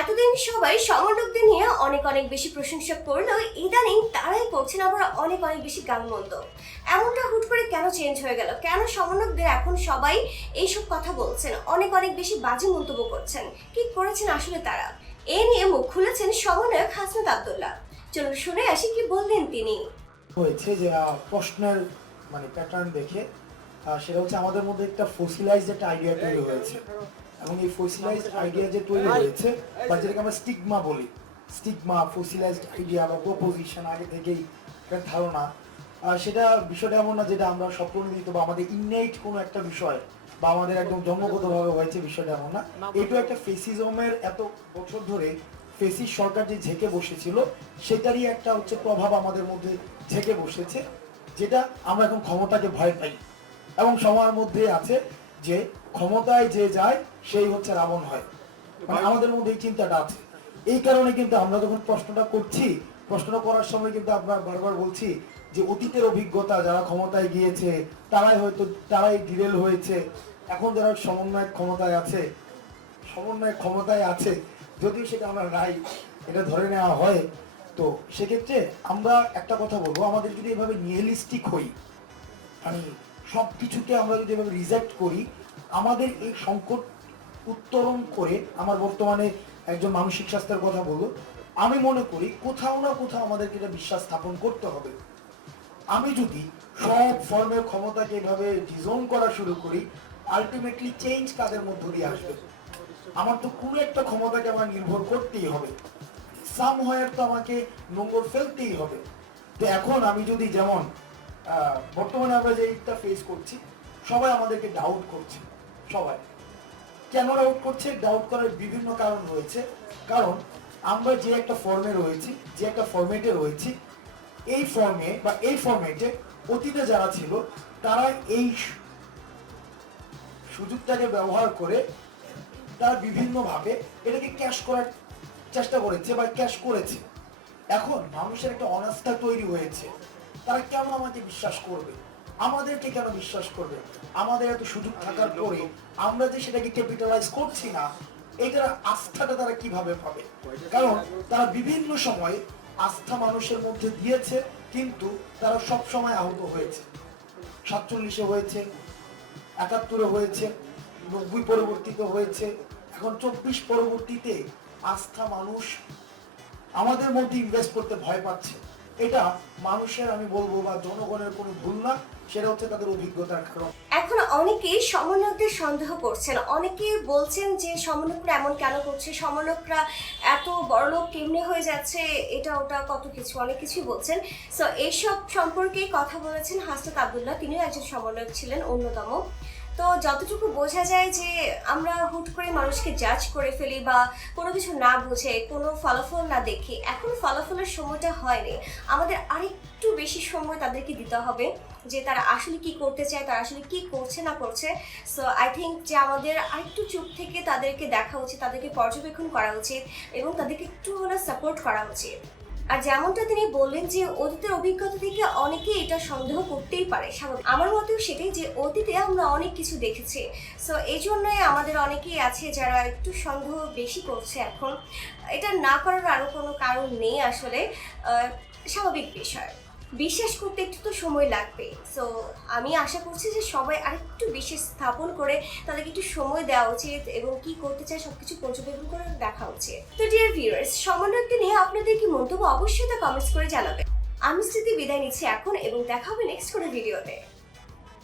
এতদিন সবাই সমন্বয়কদের নিয়ে অনেক অনেক বেশি প্রশংসা করলেও ইদানিং তারাই করছেন আবার অনেক অনেক বেশি গালমন্দ। এমনটা হুট করে কেন চেঞ্জ হয়ে গেল? কেন সমন্বয়কদের এখন সবাই এইসব কথা বলছেন? অনেক অনেক বেশি বাজে মন্তব্য করছেন। কি করেছেন আসলে তারা? এ নিয়ে মুখ খুলেছেন সমন্বয়ক হাসনাত আবদুল্লাহ। চলুন শুনে আসি কি বললেন তিনি। হয়েছে যে প্রশ্নের মানে প্যাটার্ন দেখে সেটা হচ্ছে আমাদের মধ্যে একটা ফসিলাইজড একটা আইডিয়া তৈরি হয়েছে। এবং এই ফসিলাইজড আইডিয়া যে তৈরি হয়েছে, বা যেটাকে আমরা স্টিগমা বলি। স্টিগমা ফসিলাইজড আইডিয়া বা প্রপোজিশন আগে থেকেই একটা ধারণা। সেটা বিষয়টা এমন না যেটা আমরা স্বপ্ননিত বা আমাদের ইননেট কোনো একটা বিষয়, বা আমাদের একদম জন্মগতভাবে হয়েছে বিষয়টা এমন না। এটা একটা ফেসিজমের এত বছর ধরে ফেসিস সরকার যে ঝেঁকে বসেছিল, সেটারই একটা হচ্ছে প্রভাব আমাদের মধ্যে ঝেঁকে বসেছে, যেটা আমরা এখন ক্ষমতাকে ভয় পাই। এবং সময়ের মধ্যে আছে যে ক্ষমতায় যে যায় সেই হচ্ছে রাবণ হয়। মানে আমাদের মধ্যে এই চিন্তাটা আছে। এই কারণে কিন্তু আমরা যখন প্রশ্নটা করছি প্রশ্নটা করার সময় কিন্তু আমরা বারবার বলছি যে অতীতের অভিজ্ঞতা যারা ক্ষমতায় গিয়েছে তারাই হয়তো তারাই ডিরেল হয়েছে। এখন যারা সমন্বয় ক্ষমতায় আছে সমন্বয় ক্ষমতায় আছে যদিও সেটা আমরা নাই এটা ধরে নেওয়া হয় তো সেক্ষেত্রে আমরা একটা কথা বলব আমাদের যদি এভাবে নিয়েলিস্টিক হই মানে সব কিছুকে আমরা যদি এভাবে রিজেক্ট করি, আমাদের এই সংকট উত্তরণ করে আমার বর্তমানে একজন মানসিক স্বাস্থ্যের কথা বলব আমি মনে করি কোথাও না কোথাও আমাদেরকে এটা বিশ্বাস স্থাপন করতে হবে। আমি যদি সব ফর্মের ক্ষমতাকে এভাবে ডিজোন করা শুরু করি আলটিমেটলি চেঞ্জ কাদের মধ্য দিয়ে আসবে? আমার তো কোনো একটা ক্ষমতাকে আমার নির্ভর করতেই হবে। সাম হয় তো আমাকে নম্বর ফেলতেই হবে। তো এখন আমি যদি যেমন বর্তমানে আমরা যে এইটা ফেস করছি, সবাই আমাদেরকে ডাউট করছে, সবাই। কেন ডাউট করছে? ডাউট করার বিভিন্ন কারণ রয়েছে। কারণ আমরা যে একটা ফর্মে রয়েছি, যে একটা ফরম্যাটে রয়েছি, এই ফর্মে বা এই ফরম্যাটে অতীতে যারা ছিল তারা এই সুযোগটাকে ব্যবহার করে তারা বিভিন্নভাবে এটাকে ক্যাশ করার চেষ্টা করেছে বা ক্যাশ করেছে। এখন মানুষের একটা অনাস্থা তৈরি হয়েছে। তারা কেন আমাকে বিশ্বাস করবে? আমাদেরকে কেন বিশ্বাস করবে? আমাদের এত সুযোগ থাকার পরে আমরা যে সেটাকে ক্যাপিটালাইজ করছি না এটার আস্থাটা তারা কীভাবে পাবে? কারণ তারা বিভিন্ন সময়ে আস্থা মানুষের মধ্যে দিয়েছে কিন্তু তারা সব সময় আহত হয়েছে। সাতচল্লিশে হয়েছে একাত্তরে হয়েছে নব্বই পরবর্তীতে হয়েছে এখন চব্বিশ পরবর্তীতে আস্থা মানুষ আমাদের মধ্যে ইনভেস্ট করতে ভয় পাচ্ছে। এটা মানুষের, আমি বলব, বা জনগণের কোনো ভুল না, সেটা হচ্ছে তাদের অভিজ্ঞতার কারণ। এখন অনেকেই সমন্বয়কদের সন্দেহ করছেন। অনেকে বলছেন যে সমন্বয়করা এমন কেন করছে? সমন্বয়করা এত বড় লোক কেমনে হয়ে যাচ্ছে? এটা, ওটা কত কিছু? অনেক কিছুই বলছেন। সো এইসব সম্পর্কে কথা বলেছেন হাসনাত আবদুল্লাহ। তিনিও একজন সমন্বয়ক ছিলেন, অন্যতম। তো যতটুকু বোঝা যায় যে আমরা হুট করে মানুষকে জাজ করে ফেলি বা কোনো কিছু না বুঝে, কোনো ফলাফল না দেখি, এখন ফলাফলের সময়টা হয়নি। আমাদের আরেকটু বেশি সময় তাদেরকে দিতে হবে যে তারা আসলে কি করতে চায়, তারা আসলে কি করছে, না করছে। সো আই থিঙ্ক যে আমাদের আরেকটু চুপ থেকে তাদেরকে দেখা উচিত, তাদেরকে পর্যবেক্ষণ করা উচিত এবং তাদেরকে একটু হলে সাপোর্ট করা উচিত। আর যেমনটা তিনি বললেন যে অতীতের অভিজ্ঞতা থেকে অনেকে এটা সন্দেহ করতেই পারে। স্বাভাবিক। আমার মতেও সেটাই যে অতীতে আমরা অনেক কিছু দেখেছি। সো এই জন্যই আমাদের অনেকেই আছে যারা একটু সন্দেহ বেশি করছে এখন। এটা না করার আরও কোনো কারণ নেই আসলে। স্বাভাবিক বিষয়। বিশ্বাস করতে একটু তো সময় লাগবে। সো আমি আশা করছি যে সবাই আরেকটু বিশ্বাস স্থাপন করে তাদেরকে একটু সময় দেওয়া উচিত এবং কি করতে চায় সবকিছু পর্যবেক্ষণ করে দেখা উচিত। তো ডিয়ার ভিউয়ার্স সমন্বয়কে নিয়ে আপনাদের কি মন্তব্য অবশ্যই তা কমেন্টস করে জানাবেন। আমি স্মৃতি বিদায় নিচ্ছি এখন এবং দেখা হবে নেক্সট কোনো ভিডিওতে